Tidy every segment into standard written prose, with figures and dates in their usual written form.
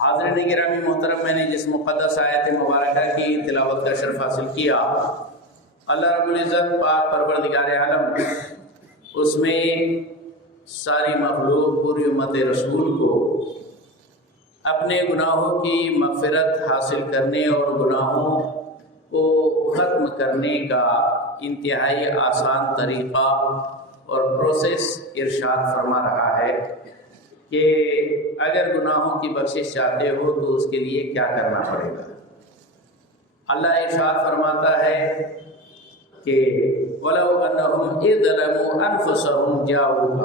حاضرین گرامی محترم، میں نے جس مقدس آیت مبارکہ کی تلاوت کا شرف حاصل کیا، اللہ رب العزت پاک پروردگار عالم اس میں ساری مخلوق پوری امت رسول کو اپنے گناہوں کی مغفرت حاصل کرنے اور گناہوں کو ختم کرنے کا انتہائی آسان طریقہ اور پروسیس ارشاد فرما رہا ہے کہ اگر گناہوں کی بخشش چاہتے ہو تو اس کے لیے کیا کرنا پڑے گا۔ اللہ ارشاد فرماتا ہے کہ وَلَوْ أَنَّهُمْ إِذْ ظَلَمُوا أَنفُسَهُمْ جَاءُوكَ،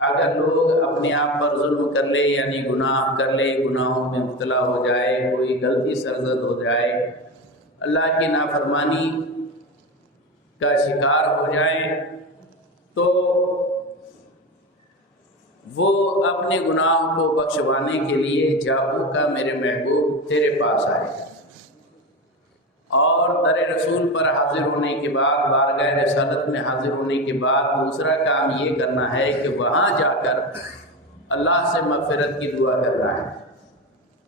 اگر لوگ اپنے آپ پر ظلم کر لے، یعنی گناہ کر لے، گناہوں میں مبتلا ہو جائے، کوئی غلطی سرزد ہو جائے، اللہ کی نافرمانی کا شکار ہو جائیں، تو وہ اپنے گناہوں کو بخشوانے کے لیے جاؤ کا میرے محبوب تیرے پاس آئے، اور در رسول پر حاضر ہونے کے بعد، بارگاہ رسالت میں حاضر ہونے کے بعد دوسرا کام یہ کرنا ہے کہ وہاں جا کر اللہ سے مغفرت کی دعا کرنا ہے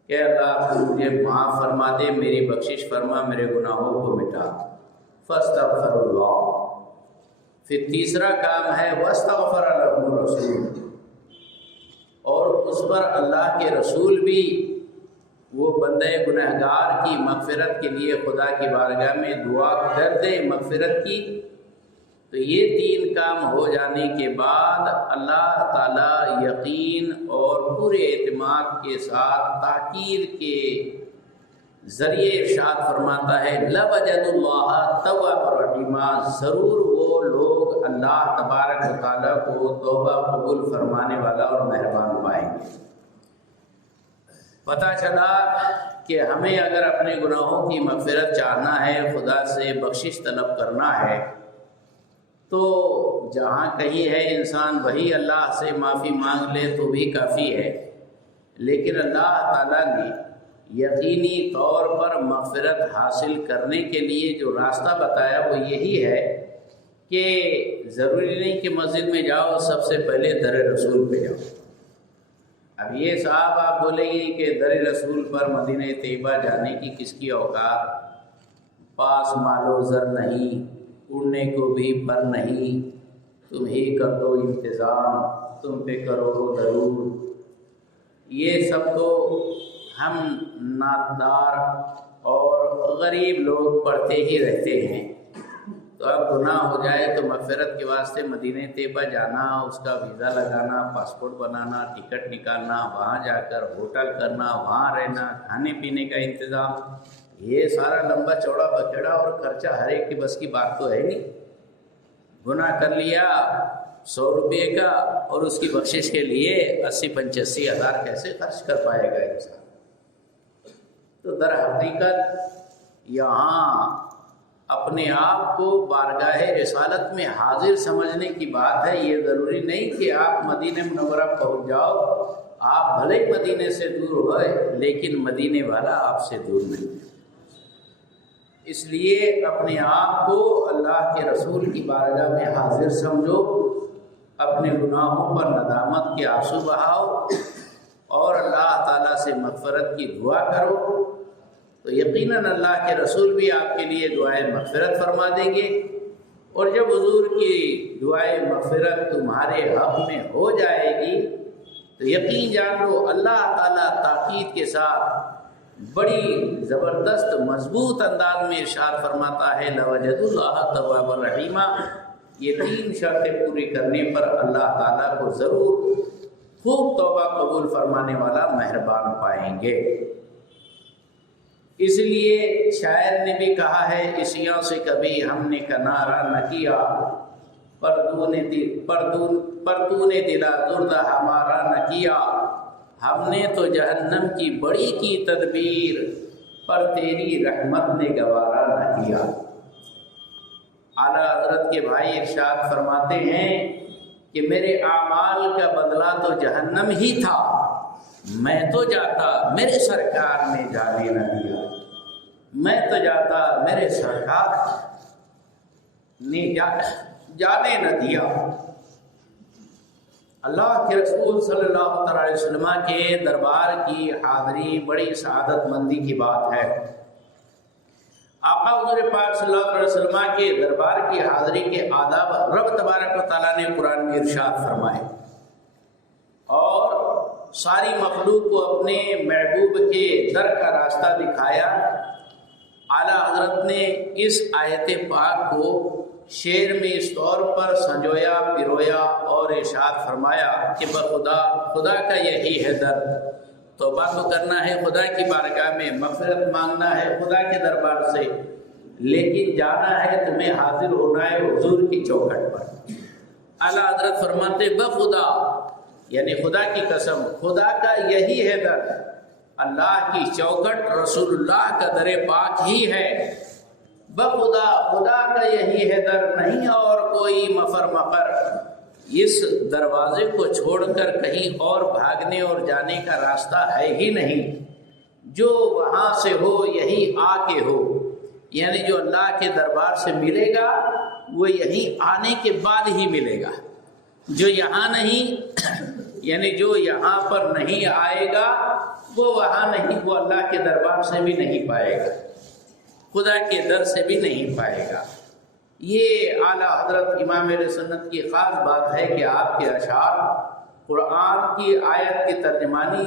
کہ اللہ تو مجھے معاف فرما دے، میری بخشش فرما، میرے گناہوں کو مٹا۔ فاستغفر اللہ۔ پھر تیسرا کام ہے واستغفر لهم الرسول، اور اس پر اللہ کے رسول بھی وہ بندے گنہگار کی مغفرت کے لیے خدا کی بارگاہ میں دعا کر دے مغفرت کی۔ تو یہ تین کام ہو جانے کے بعد اللہ تعالیٰ یقین اور پورے اعتماد کے ساتھ تاکید کے ذریعے ارشاد فرماتا ہے لَوَجَدُوا اللَّهَ تَوَّابًا رَحِيمًا، ضرور وہ لوگ اللہ تبارک و تعالیٰ کو توبہ قبول فرمانے والا اور مہربان پائیں گے۔ پتہ چلا کہ ہمیں اگر اپنے گناہوں کی مغفرت چاہنا ہے، خدا سے بخشش طلب کرنا ہے، تو جہاں کہیں ہے انسان وہی اللہ سے معافی مانگ لے تو بھی کافی ہے، لیکن اللہ تعالیٰ نے یقینی طور پر مغفرت حاصل کرنے کے لیے جو راستہ بتایا وہ یہی ہے کہ ضروری نہیں کہ مسجد میں جاؤ، سب سے پہلے در رسول پہ جاؤ۔ اب یہ صاحب آپ بولیں گے کہ در رسول پر مدینہ طیبہ جانے کی کس کی اوقات، پاس مال و زر نہیں، اڑنے کو بھی پر نہیں، تم ہی کر دو انتظام، تم پہ کرو درود۔ یہ سب تو ہم نادار اور غریب لوگ پڑھتے ہی رہتے ہیں۔ تو اب گناہ ہو جائے تو مغفرت کے واسطے مدینہ طیبہ جانا، اس کا ویزا لگانا، پاسپورٹ بنانا، ٹکٹ نکالنا، وہاں جا کر ہوٹل کرنا، وہاں رہنا، کھانے پینے کا انتظام، یہ سارا لمبا چوڑا بکھیڑا اور خرچہ ہر ایک کی بس کی بات تو ہے نہیں۔ گناہ کر لیا 100 روپے کا اور اس کی بخشش کے لیے 80-85 ہزار کیسے خرچ کر پائے گا انسان؟ تو در حقیقت یہاں اپنے آپ کو بارگاہ رسالت میں حاضر سمجھنے کی بات ہے۔ یہ ضروری نہیں کہ آپ مدینہ منورہ پہنچ جاؤ، آپ بھلے مدینے سے دور ہوئے لیکن مدینے والا آپ سے دور نہیں۔ اس لیے اپنے آپ کو اللہ کے رسول کی بارگاہ میں حاضر سمجھو، اپنے گناہوں پر ندامت کے آنسو بہاؤ اور اللہ تعالیٰ سے مغفرت کی دعا کرو، تو یقیناً اللہ کے رسول بھی آپ کے لیے دعائے مغفرت فرما دیں گے۔ اور جب حضور کی دعائے مغفرت تمہارے حق میں ہو جائے گی تو یقین جان لو اللہ تعالیٰ تاکید کے ساتھ بڑی زبردست مضبوط انداز میں ارشاد فرماتا ہے لَوَجَدُوا اللَّهَ تَوَّابًا رَحِيمًا۔ یہ تین شرطیں پوری کرنے پر اللہ تعالیٰ کو ضرور خوب توبہ قبول فرمانے والا مہربان پائیں گے۔ اس لیے شاعر نے بھی کہا ہے عصیاں سے کبھی ہم نے کنارہ نہ کیا، پر تو نے دلا درد ہمارا نہ کیا، ہم نے تو جہنم کی بڑی کی تدبیر، پر تیری رحمت نے گوارا نہ کیا۔ اعلیٰ حضرت کے بھائی ارشاد فرماتے ہیں کہ میرے اعمال کا بدلہ تو جہنم ہی تھا، میں تو جاتا میرے سرکار نے جانے نہ دیا، میں تو جاتا میرے سرکار نے جانے نہ دیا۔ اللہ کے رسول صلی اللہ علیہ وسلم کے دربار کی حاضری بڑی سعادت مندی کی بات ہے۔ آقا حضور پاک صلی اللہ علیہ وسلم کے دربار کی حاضری کے آداب رب تبارک و تعالیٰ نے قرآن میں ارشاد فرمائے اور ساری مخلوق کو اپنے محبوب کے در کا راستہ دکھایا۔ اعلیٰ حضرت نے اس آیت پاک کو شعر میں اس طور پر سنجویا پرویا اور ارشاد فرمایا کہ بخدا خدا کا یہی ہے در، توبہ تو کرنا ہے خدا کی بارگاہ میں، مغفرت مانگنا ہے خدا کے دربار سے، لیکن جانا ہے تمہیں حاضر ہونا ہے حضور کی چوکھٹ پر۔ اعلیٰ حضرت فرماتے بخدا یعنی خدا کی قسم، خدا کا یہی ہے در، اللہ کی چوکھٹ رسول اللہ کا در پاک ہی ہے۔ بخدا خدا کا یہی ہے در، نہیں اور کوئی مفر مقر، اس دروازے کو چھوڑ کر کہیں اور بھاگنے اور جانے کا راستہ ہے ہی نہیں۔ جو وہاں سے ہو یہی آ کے ہو، یعنی جو اللہ کے دربار سے ملے گا وہ یہیں آنے کے بعد ہی ملے گا، جو یہاں نہیں یعنی جو یہاں پر نہیں آئے گا وہ وہاں نہیں، وہ اللہ کے دربار سے بھی نہیں پائے گا، خدا کے در سے بھی نہیں پائے گا۔ یہ اعلیٰ حضرت امام اہل سنت کی خاص بات ہے کہ آپ کے اشعار قرآن کی آیت کی ترجمانی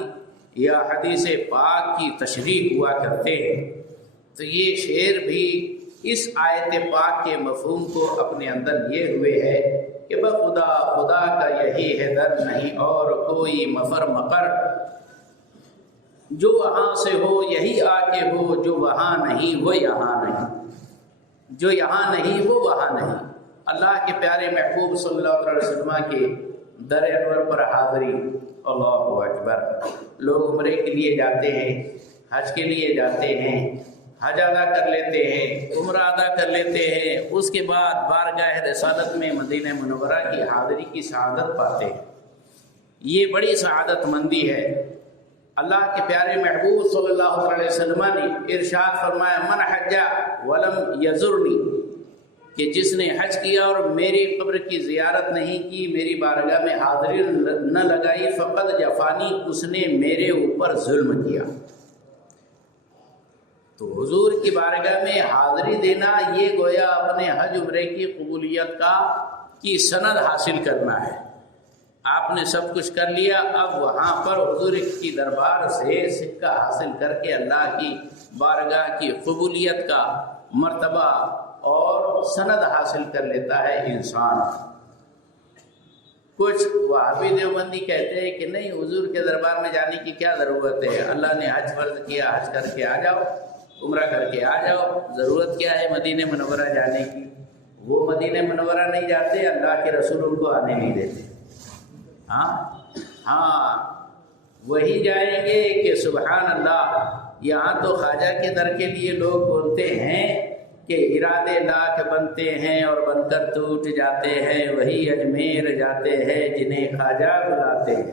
یا حدیث پاک کی تشریح ہوا کرتے ہیں، تو یہ شعر بھی اس آیت پاک کے مفہوم کو اپنے اندر لیے ہوئے ہے کہ بخدا خدا کا یہی ہے در، نہیں اور کوئی مفر مقر، جو وہاں سے ہو یہی آ کے ہو، جو وہاں نہیں وہ یہاں نہیں، جو یہاں نہیں وہ وہاں نہیں۔ اللہ کے پیارے محبوب صلی اللہ علیہ وسلم کے در انور پر حاضری، اللہ اکبر۔ لوگ عمرے کے لیے جاتے ہیں، حج کے لیے جاتے ہیں، حج ادا کر لیتے ہیں، عمرہ ادا کر لیتے ہیں، اس کے بعد بارگاہ رسالت میں مدینہ منورہ کی حاضری کی سعادت پاتے ہیں۔ یہ بڑی سعادت مندی ہے۔ اللہ کے پیارے محبوب صلی اللہ علیہ وسلم نے ارشاد فرمایا من حج ولم یزرنی، کہ جس نے حج کیا اور میری قبر کی زیارت نہیں کی، میری بارگاہ میں حاضری نہ لگائی، فقد جفانی، اس نے میرے اوپر ظلم کیا۔ تو حضور کی بارگاہ میں حاضری دینا یہ گویا اپنے حج عمرے کی قبولیت کی سند حاصل کرنا ہے۔ آپ نے سب کچھ کر لیا، اب وہاں پر حضور کی دربار سے سکہ حاصل کر کے اللہ کی بارگاہ کی قبولیت کا مرتبہ اور سند حاصل کر لیتا ہے انسان۔ کچھ وہابی دیوبندی کہتے ہیں کہ نہیں، حضور کے دربار میں جانے کی کیا ضرورت ہے، اللہ نے حج فرض کیا، حج کر کے آ جاؤ، عمرہ کر کے آ جاؤ، ضرورت کیا ہے مدینہ منورہ جانے کی۔ وہ مدینہ منورہ نہیں جاتے، اللہ کے رسول ان کو آنے نہیں دیتے۔ ہاں وہی جائیں گے کہ سبحان اللہ، یہاں تو خواجہ کے در کے لیے لوگ بولتے ہیں کہ ارادے لاکھ بنتے ہیں اور بن کر ٹوٹ جاتے ہیں، وہی اجمیر جاتے ہیں جنہیں خواجہ بلاتے ہیں۔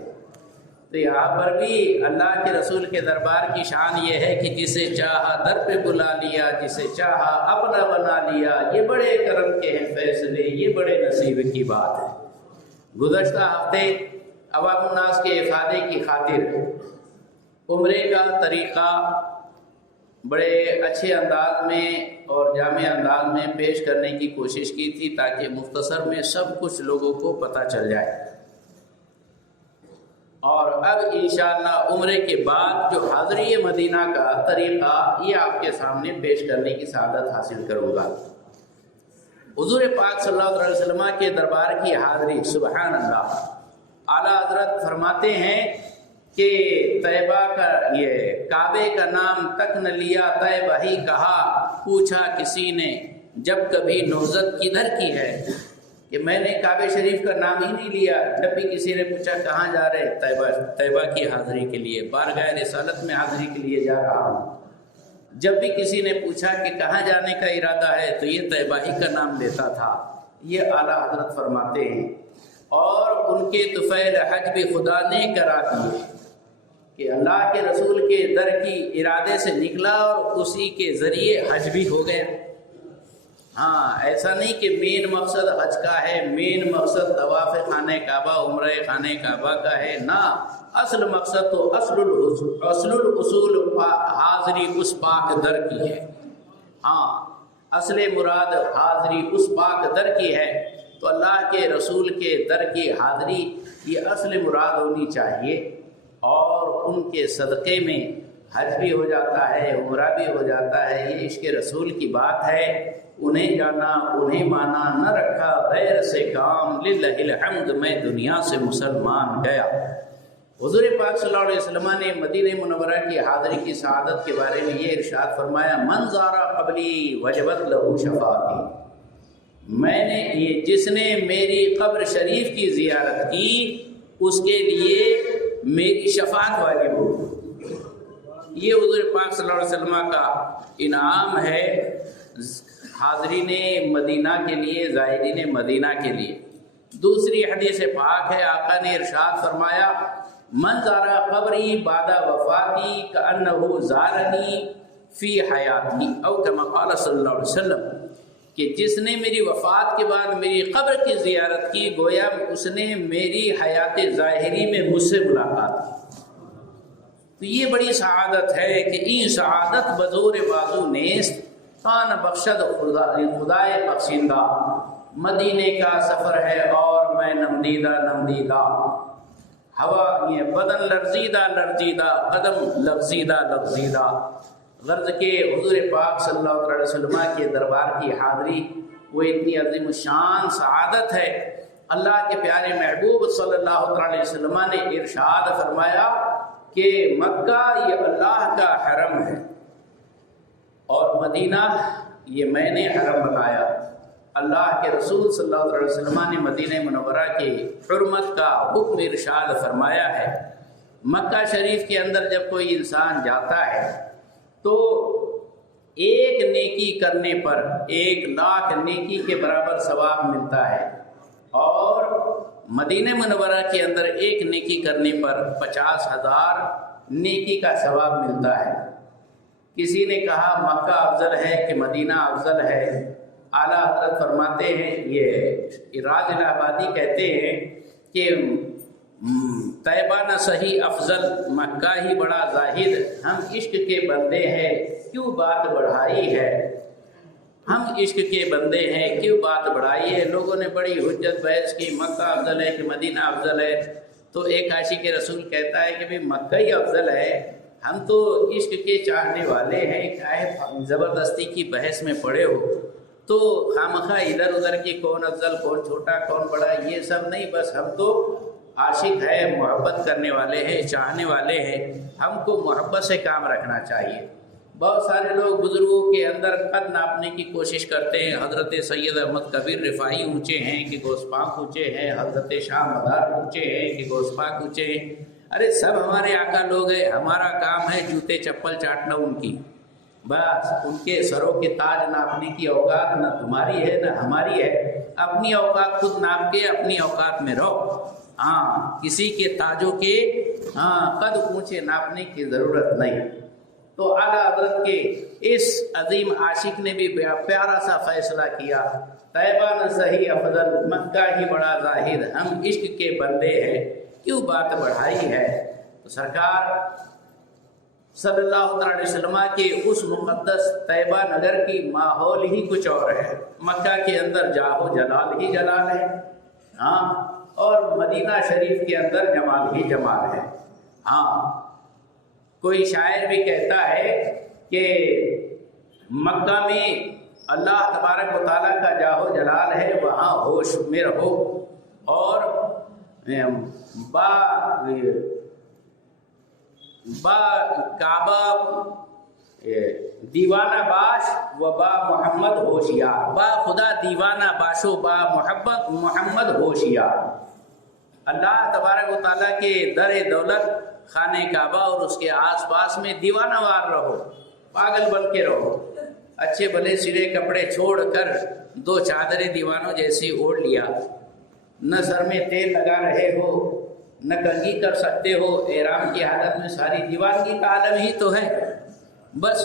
تو یہاں پر بھی اللہ کے رسول کے دربار کی شان یہ ہے کہ جسے چاہا در پہ بلا لیا، جسے چاہا اپنا بنا لیا۔ یہ بڑے کرم کے ہیں فیصلے، یہ بڑے نصیب کی بات ہے۔ گزشتہ ہفتے عوام الناس کے افادے کی خاطر عمرے کا طریقہ بڑے اچھے انداز میں اور جامع انداز میں پیش کرنے کی کوشش کی تھی تاکہ مختصر میں سب کچھ لوگوں کو پتہ چل جائے۔ اور اب انشاءاللہ عمرے کے بعد جو حاضری مدینہ کا طریقہ یہ آپ کے سامنے پیش کرنے کی سعادت حاصل کروں گا۔ حضور پاک صلی اللہ علیہ وسلم کے دربار کی حاضری، سبحان اللہ۔ اعلیٰ حضرت فرماتے ہیں کہ طیبہ کا یہ کعبے کا نام تک نہ لیا، طیبہ ہی کہا، پوچھا کسی نے جب کبھی نہضت کدھر کی ہے، کہ میں نے کعبہ شریف کا نام ہی نہیں لیا۔ جب بھی کسی نے پوچھا کہاں جا رہے، طیبہ کی حاضری کے لیے، بارگاہ رسالت میں حاضری کے لیے جا رہا ہوں۔ جب بھی کسی نے پوچھا کہ کہاں جانے کا ارادہ ہے تو یہ طیبہ ہی کا نام لیتا تھا۔ یہ اعلیٰ حضرت فرماتے ہیں، اور ان کے طفیل حج بھی خدا نے کرا دیے کہ اللہ کے رسول کے در کی ارادے سے نکلا اور اسی کے ذریعے حج بھی ہو گیا۔ ہاں ایسا نہیں کہ مین مقصد حج کا ہے، مین مقصد طواف خانہ کعبہ عمرہ خانہ کعبہ کا ہے، نہ، اصل مقصد تو اصل الاصول حاضری اس پاک در کی ہے۔ ہاں اصل مراد حاضری اس پاک در کی ہے، تو اللہ کے رسول کے در کی حاضری یہ اصل مراد ہونی چاہیے، اور ان کے صدقے میں حج بھی ہو جاتا ہے، عمرہ بھی ہو جاتا ہے، یہ عشق رسول کی بات ہے۔ انہیں جانا انہیں مانا، نہ رکھا غیر سے کام، للہ الحمد میں دنیا سے مسلمان گیا۔ حضور پاک صلی اللہ علیہ وسلم نے مدینہ منورہ کی حاضری کی سعادت کے بارے میں یہ ارشاد فرمایا، من زارا قبلی وجبت لہو شفاعتی، میں نے یہ جس نے میری قبر شریف کی زیارت کی اس کے لیے میری شفاعت واجب ہو۔ یہ حضور پاک صلی اللہ علیہ وسلم کا انعام ہے حاضرین مدینہ کے لیے، زائرین مدینہ کے لیے۔ دوسری حدیث پاک ہے، آقا نے ارشاد فرمایا، من زارا قبری بعد وفاتی کأنہ زارنی فی حیاتی، او کما قال صلی اللہ علیہ وسلم، کہ جس نے میری وفات کے بعد میری قبر کی زیارت کی گویا اس نے میری حیات ظاہری میں مجھ سے ملاقات کی۔ تو یہ بڑی سعادت ہے کہ این سعادت بزور بازو نیست، کان بخشد خدائے بخشندہ، مدینے کا سفر ہے اور میں نمدیدہ نمدیدہ، ہوا یہ بدن لرزیدہ لرزیدہ، قدم لغزیدہ لغزیدہ، غرض کے حضور پاک صلی اللہ علیہ وسلم کے دربار کی حاضری وہ اتنی عظیم الشان سعادت ہے۔ اللہ کے پیارے محبوب صلی اللہ علیہ وسلم نے ارشاد فرمایا کہ مکہ یہ اللہ کا حرم ہے اور مدینہ یہ میں نے حرم بنایا۔ اللہ کے رسول صلی اللہ علیہ وسلم نے مدینہ منورہ کی حرمت کا حکم ارشاد فرمایا ہے۔ مکہ شریف کے اندر جب کوئی انسان جاتا ہے تو ایک نیکی کرنے پر 1,00,000 نیکی کے برابر ثواب ملتا ہے، اور مدینہ منورہ کے اندر ایک نیکی کرنے پر 50,000 نیکی کا ثواب ملتا ہے۔ کسی نے کہا مکہ افضل ہے کہ مدینہ افضل ہے؟ اعلیٰ حضرت فرماتے ہیں، یہ راج الہ آبادی کہتے ہیں کہ طیبہ نہ صحیح افضل، مکہ ہی بڑا زاہد، ہم عشق کے بندے ہیں کیوں بات بڑھائی ہے، ہم عشق کے بندے ہیں کیوں بات بڑھائی ہے۔ لوگوں نے بڑی حجت بحث کی، مکہ افضل ہے کہ مدینہ افضل ہے، تو ایک عاشق رسول کہتا ہے کہ بھئی مکہ ہی افضل ہے، ہم تو عشق کے چاہنے والے ہیں، چاہے زبردستی کی بحث میں پڑے ہو تو خامخواہ ادھر ادھر کی کون افضل کون چھوٹا کون بڑا یہ سب نہیں، بس ہم تو عاشق ہے، محبت کرنے والے ہیں، چاہنے والے ہیں، ہم کو محبت سے کام رکھنا چاہیے۔ بہت سارے لوگ بزرگوں کے اندر قد ناپنے کی کوشش کرتے ہیں، حضرت سید احمد کبیر رفاعی اونچے ہیں کہ گوس پاک اونچے ہیں، حضرت شاہ مدار اونچے ہیں کہ گوس پاک اونچے ہیں۔ ارے سب ہمارے آقا لوگ ہیں، ہمارا کام ہے جوتے چپل چاٹنا ان کی، بس ان کے سروں کے تاج ناپنے کی اوقات نہ تمہاری ہے نہ ہماری ہے، اپنی اوقات خود ناپ کے اپنی اوقات میں رہو۔ ہاں کسی کے تاجوں کے قد اونچے ناپنے کی ضرورت نہیں۔ تو اعلیٰ حضرت کے اس عظیم عاشق نے بھی پیارا سا فیصلہ کیا، طیبہ نہ صحیح افضل، مکہ ہی بڑا زاہد، ہم عشق کے بندے ہیں کیوں بات بڑھائی ہے۔ تو سرکار صلی اللہ علیہ وسلم کے اس مقدس طیبہ نگر کی ماحول ہی کچھ اور ہے، مکہ کے اندر جاہو جلال ہی جلال ہے، ہاں، اور مدینہ شریف کے اندر جمال ہی جمال ہے۔ ہاں کوئی شاعر بھی کہتا ہے کہ مکہ میں اللہ تبارک و تعالیٰ کا جاہو جلال ہے، وہاں ہوش میں رہو، اور با کعبہ دیوانہ باش و با محمد ہوشیار، با خدا دیوانہ باشو با محمد ہوشیار۔ اللہ تبارک و تعالیٰ کے در دولت خانہ کعبہ اور اس کے آس پاس میں دیوانہ وار رہو، پاگل بن کے رہو، اچھے بھلے سرے کپڑے چھوڑ کر 2 چادریں دیوانوں جیسی اوڑھ لیا، نہ سر میں تیل لگا رہے ہو نہ کنگھی کر سکتے ہو، احرام کی حالت میں ساری دیوانگی کا عالم ہی تو ہے، بس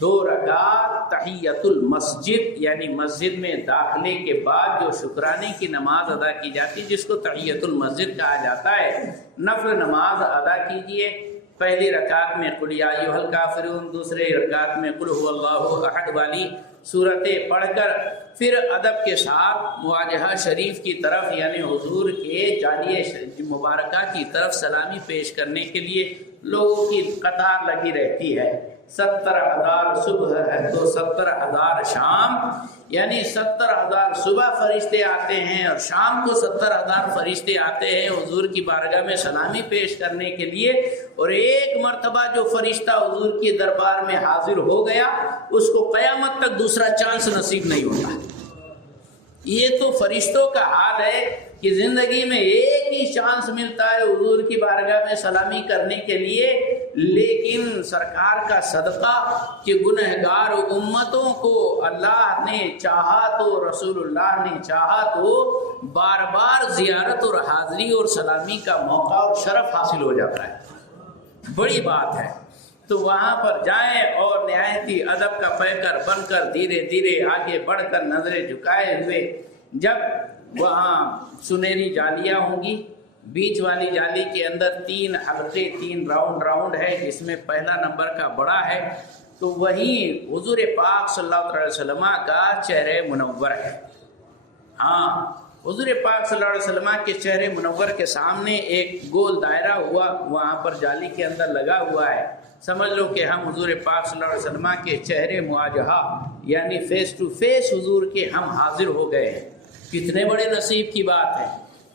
2 رکعت تحیۃ المسجد یعنی مسجد میں داخلے کے بعد جو شکرانے کی نماز ادا کی جاتی ہے جس کو تحیۃ المسجد کہا جاتا ہے، نفل نماز ادا کیجئے۔ پہلی رکعت میں قل یا ایھا الکافرون، دوسرے رکعت میں قل ھو اللہ احد والی صورتیں پڑھ کر پھر ادب کے ساتھ مواجہہ شریف کی طرف یعنی حضور کے جالیہ مبارکہ کی طرف سلامی پیش کرنے کے لیے لوگوں کی قطار لگی رہتی ہے۔ 70,000 صبح ہے تو 70,000 شام، یعنی 70,000 صبح فرشتے آتے ہیں اور شام کو 70,000 فرشتے آتے ہیں حضور کی بارگاہ میں سلامی پیش کرنے کے لیے، اور ایک مرتبہ جو فرشتہ حضور کے دربار میں حاضر ہو گیا اس کو قیامت تک دوسرا چانس نصیب نہیں ہوتا۔ یہ تو فرشتوں کا حال ہے کہ زندگی میں ایک ہی چانس ملتا ہے حضور کی بارگاہ میں سلامی کرنے کے لیے، لیکن سرکار کا صدقہ کہ گنہگار امتوں کو اللہ نے چاہا تو رسول اللہ نے چاہا تو بار بار زیارت اور حاضری اور سلامی کا موقع اور شرف حاصل ہو جاتا ہے، بڑی بات ہے۔ تو وہاں پر جائیں اور نہایت ہی ادب کا پیکر بن کر دھیرے دھیرے آگے بڑھ کر نظریں جھکائے ہوئے جب وہاں سنہری جالیاں ہوں گی، بیچ والی جالی کے اندر 3 حلقے 3 راؤنڈ ہے جس میں پہلا نمبر کا بڑا ہے، تو وہیں حضور پاک صلی اللہ علیہ وسلم کا چہرہ منور ہے۔ ہاں، حضور پاک صلی اللہ علیہ وسلم کے چہرے منور کے سامنے ایک گول دائرہ ہوا وہاں پر جالی کے اندر لگا ہوا ہے، سمجھ لو کہ ہم حضور پاک صلی اللہ علیہ وسلم کے چہرے مواجہہ یعنی فیس ٹو فیس حضور کے ہم حاضر ہو گئے ہیں۔ کتنے بڑے نصیب کی بات ہے۔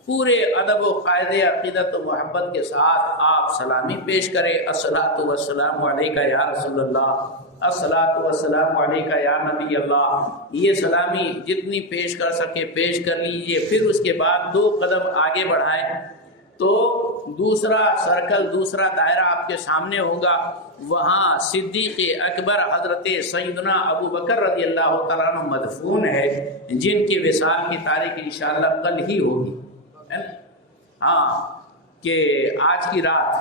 پورے ادب و قاعدے عقیدت و محبت کے ساتھ آپ سلامی پیش کریں، الصلاۃ والسلام علیکہ یا رسول اللہ، الصلاۃ والسلام علیکہ یا نبی اللہ۔ یہ سلامی جتنی پیش کر سکے پیش کر لیجئے، پھر اس کے بعد 2 قدم آگے بڑھائیں تو دوسرا سرکل دوسرا دائرہ آپ کے سامنے ہوگا، وہاں صدیق اکبر حضرت سیدنا ابو بکر رضی اللہ تعالیٰ عنہ مدفون ہے، جن کی وصال کی تاریخ انشاءاللہ کل ہی ہوگی۔ ہاں، کہ آج کی رات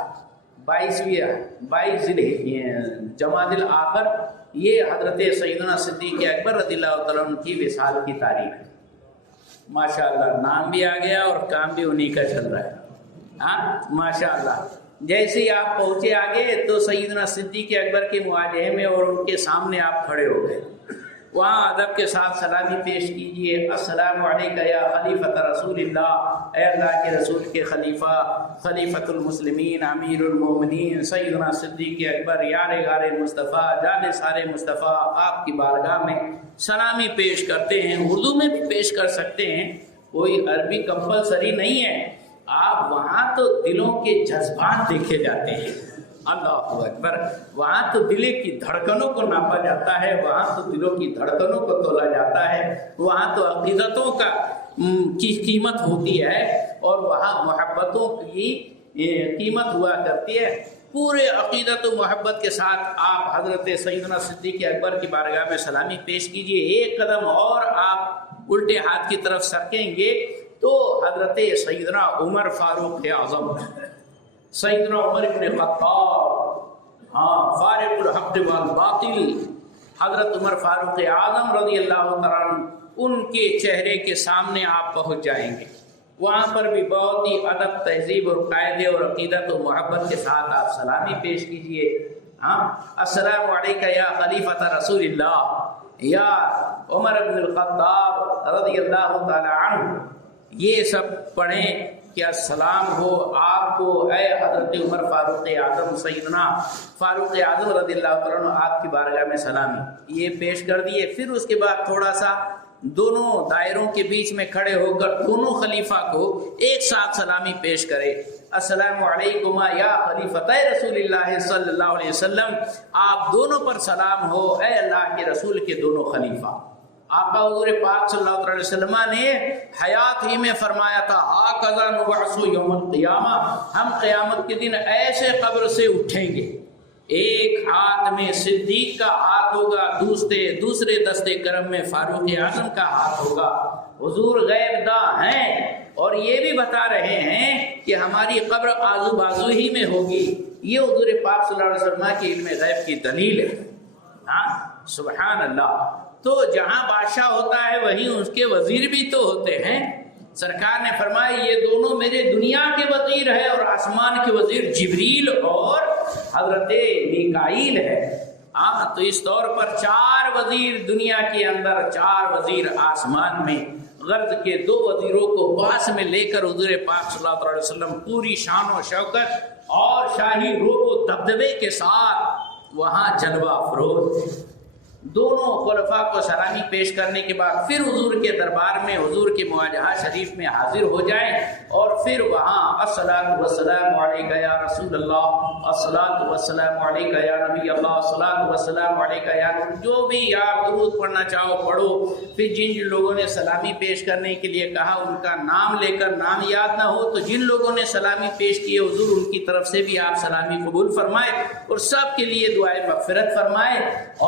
22 جمادی الاخر یہ حضرت سیدنا صدیق اکبر رضی اللہ تعالیٰ عنہ کی وصال کی تاریخ ہے۔ ماشاءاللہ نام بھی آ گیا اور کام بھی انہی کا چل رہا ہے۔ ہاں ماشاءاللہ، جیسے ہی آپ پہنچے آگے تو سیدنا صدیق اکبر کے مواجہے میں اور ان کے سامنے آپ کھڑے ہو گئے، وہاں ادب کے ساتھ سلامی پیش کیجئے، السلام علیکہ یا خلیفۃ رسول اللہ، اے اللہ کے رسول کے خلیفہ، خلیفۃ المسلمین، امیر المومنین سیدنا صدیق اکبر، یار غار مصطفیٰ، جان سارے مصطفیٰ، آپ کی بارگاہ میں سلامی پیش کرتے ہیں۔ اردو میں بھی پیش کر سکتے ہیں، کوئی عربی کمپلسری نہیں ہے، آپ وہاں تو دلوں کے جذبات دیکھے جاتے ہیں۔ اللہ اکبر، وہاں تو دل کی دھڑکنوں کو ناپا جاتا ہے، وہاں تو دلوں کی دھڑکنوں کو تولا جاتا ہے، وہاں تو عقیدتوں کی قیمت ہوتی ہے اور وہاں محبتوں کی قیمت ہوا کرتی ہے۔ پورے عقیدت و محبت کے ساتھ آپ حضرت سیدنا صدیق اکبر کی بارگاہ میں سلامی پیش کیجئے۔ ایک قدم اور آپ الٹے ہاتھ کی طرف سرکیں گے تو حضرت سیدنا عمر فاروق اعظم، سیدنا عمر بن خطاب، فارق الحق والباطل، حضرت عمر فاروق اعظم رضی اللہ تعالیٰ عنہ، ان کے چہرے کے سامنے آپ پہنچ جائیں گے۔ وہاں پر بھی بہت ہی ادب تہذیب اور قاعدے اور عقیدت و محبت کے ساتھ آپ سلامی پیش کیجئے۔ السلام علیکہ یا خلیفۃ رسول اللہ یا عمر بن الخطاب رضی اللہ تعالی عنہ، یہ سب پڑھیں کہ السلام ہو آپ کو اے حضرت عمر فاروق اعظم، سیدنا فاروق اعظم رضی اللہ تعالیٰ عنہ، آپ کی بارگاہ میں سلامی، یہ پیش کر دیے۔ پھر اس کے بعد تھوڑا سا دونوں دائروں کے بیچ میں کھڑے ہو کر دونوں خلیفہ کو ایک ساتھ سلامی پیش کرے، السلام علیکم یا خلیفۃ رسول اللہ صلی اللہ علیہ وسلم، آپ دونوں پر سلام ہو اے اللہ کے رسول کے دونوں خلیفہ۔ آقا حضور پاک صلی اللہ علیہ وسلم نے حیات ہی میں فرمایا تھا، ہاکذا نبعث یوم القیامہ، ہم قیامت کے دن ایسے قبر سے اٹھیں گے، ایک ہاتھ میں صدیق کا ہاتھ ہوگا، دوسرے دستے کرم میں فاروق اعظم کا ہاتھ ہوگا۔ حضور غیب داں ہیں اور یہ بھی بتا رہے ہیں کہ ہماری قبر آزو بازو ہی میں ہوگی، یہ حضور پاک صلی اللہ علیہ وسلم کی علم غیب کی دلیل ہے۔ سبحان اللہ۔ تو جہاں بادشاہ ہوتا ہے وہیں اس کے وزیر بھی تو ہوتے ہیں۔ سرکار نے فرمایا یہ دونوں میرے دنیا کے وزیر ہے اور آسمان کے وزیر جبریل اور حضرت میکائیل ہے۔ تو اس طور پر 4 وزیر دنیا کے اندر، 4 وزیر آسمان میں، غرض کے 2 وزیروں کو پاس میں لے کر حضور پاک صلی اللہ علیہ وسلم پوری شان و شوکت اور شاہی روب و دبدبے کے ساتھ وہاں جلوہ افروز۔ دونوں خلفاء کو سلامی پیش کرنے کے بعد پھر حضور کے دربار میں، حضور کے مواجہہ شریف میں حاضر ہو جائیں اور پھر وہاں الصلاۃ والسلام علیک یا رسول اللہ، الصلاۃ والسلام علیک یا نبی اللہ، الصلاۃ والسلام علیک یا، جو بھی آپ درود پڑھنا چاہو پڑھو۔ پھر جن لوگوں نے سلامی پیش کرنے کے لیے کہا ان کا نام لے کر، نام یاد نہ ہو تو جن لوگوں نے سلامی پیش کی حضور ان کی طرف سے بھی آپ سلامی قبول فرمائے اور سب کے لیے دعائے مغفرت فرمائے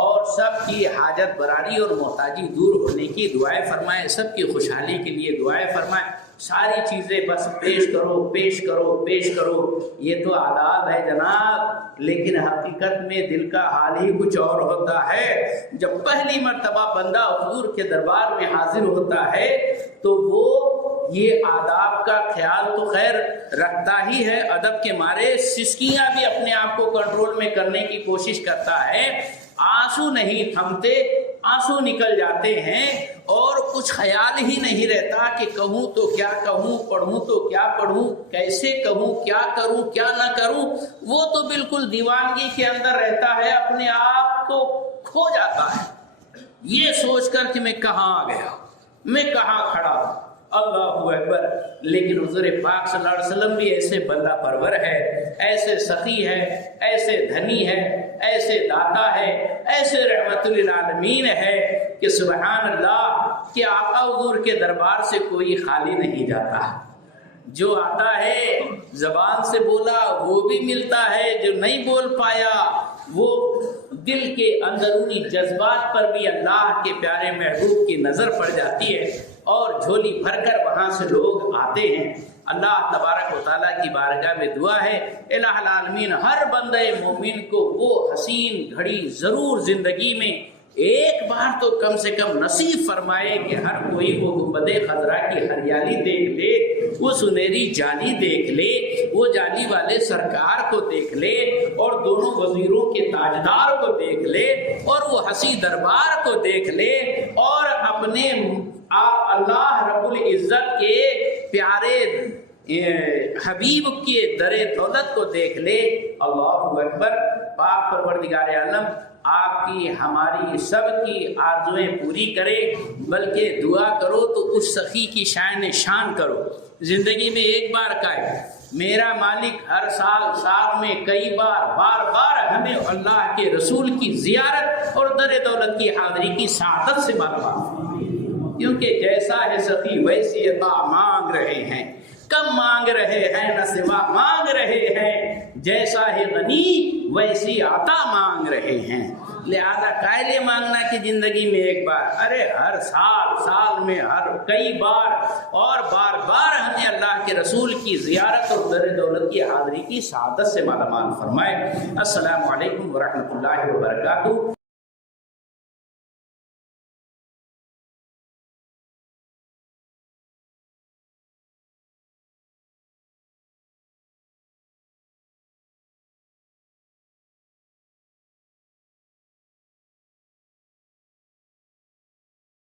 اور سب کی حاجت براری اور محتاجی دور ہونے کی دعائیں فرمائے، سب کی خوشحالی کے لیے دعائیں فرمائے۔ ساری چیزیں بس پیش کرو پیش کرو پیش کرو، یہ تو آداب ہے جناب، لیکن حقیقت میں دل کا حال ہی کچھ اور ہوتا ہے۔ جب پہلی مرتبہ بندہ حضور کے دربار میں حاضر ہوتا ہے تو وہ یہ آداب کا خیال تو خیر رکھتا ہی ہے، ادب کے مارے سسکیاں بھی اپنے آپ کو کنٹرول میں کرنے کی کوشش کرتا ہے، آنسو نہیں تھمتے، آنسو نکل جاتے ہیں اور کچھ خیال ہی نہیں رہتا کہ کہوں تو کیا کہوں، پڑھوں تو کیا پڑھوں، کیسے کہوں، کیا کروں کیا نہ کروں۔ وہ تو بالکل دیوانگی کے اندر رہتا ہے، اپنے آپ کو کھو جاتا ہے یہ سوچ کر کہ میں کہاں آ گیا، میں کہاں کھڑا ہوں، اللہ اکبر۔ لیکن حضور پاک صلی اللہ علیہ وسلم بھی ایسے بندہ پرور ہے، ایسے سخی ہے، ایسے دھنی ہے، ایسے داتا ہے، ایسے رحمت للعالمین ہے کہ سبحان اللہ کہ آقا حضور کے دربار سے کوئی خالی نہیں جاتا۔ جو آتا ہے زبان سے بولا وہ بھی ملتا ہے، جو نہیں بول پایا وہ دل کے اندرونی جذبات پر بھی اللہ کے پیارے محبوب کی نظر پڑ جاتی ہے اور جھولی بھر کر وہاں سے لوگ آتے ہیں۔ اللہ تبارک و تعالیٰ کی بارگاہ میں دعا ہے الہ العالمین ہر بندے مومن کو وہ حسین گھڑی ضرور زندگی میں ایک بار تو کم سے کم نصیب فرمائے کہ ہر کوئی وہ گنبد خضرا کی ہریالی دیکھ لے، وہ سنہری جالی دیکھ لے، وہ جالی والے سرکار کو دیکھ لے اور دونوں وزیروں کے تاجدار کو دیکھ لے اور وہ حسی دربار کو دیکھ لے اور اپنے اللہ رب العزت کے پیارے حبیب کے در دولت کو دیکھ لے۔ اللہ اکبر۔ پاک پروردگار عالم آپ کی ہماری سب کی آرزویں پوری کرے، بلکہ دعا کرو تو اس سخی کی شان کرو، زندگی میں ایک بار کہے میرا مالک ہر سال میں کئی بار ہمیں اللہ کے رسول کی زیارت اور در دولت کی حاضری کی سعادت سے مالامال، کیونکہ جیسا ہے سخی ویسی عطا مانگ رہے ہیں، کم مانگ رہے ہیں نہ سوا مانگ رہے ہیں، جیسا ہے غنی ویسی عطا مانگ رہے ہیں۔ لہذا قائل مانگنا کہ زندگی میں ایک بار، ارے ہر سال میں ہر کئی بار اور بار ہمیں اللہ کے رسول کی زیارت اور در دولت کی حاضری کی سعادت سے مالا مال فرمائے۔ السلام علیکم ورحمۃ اللہ وبرکاتہ۔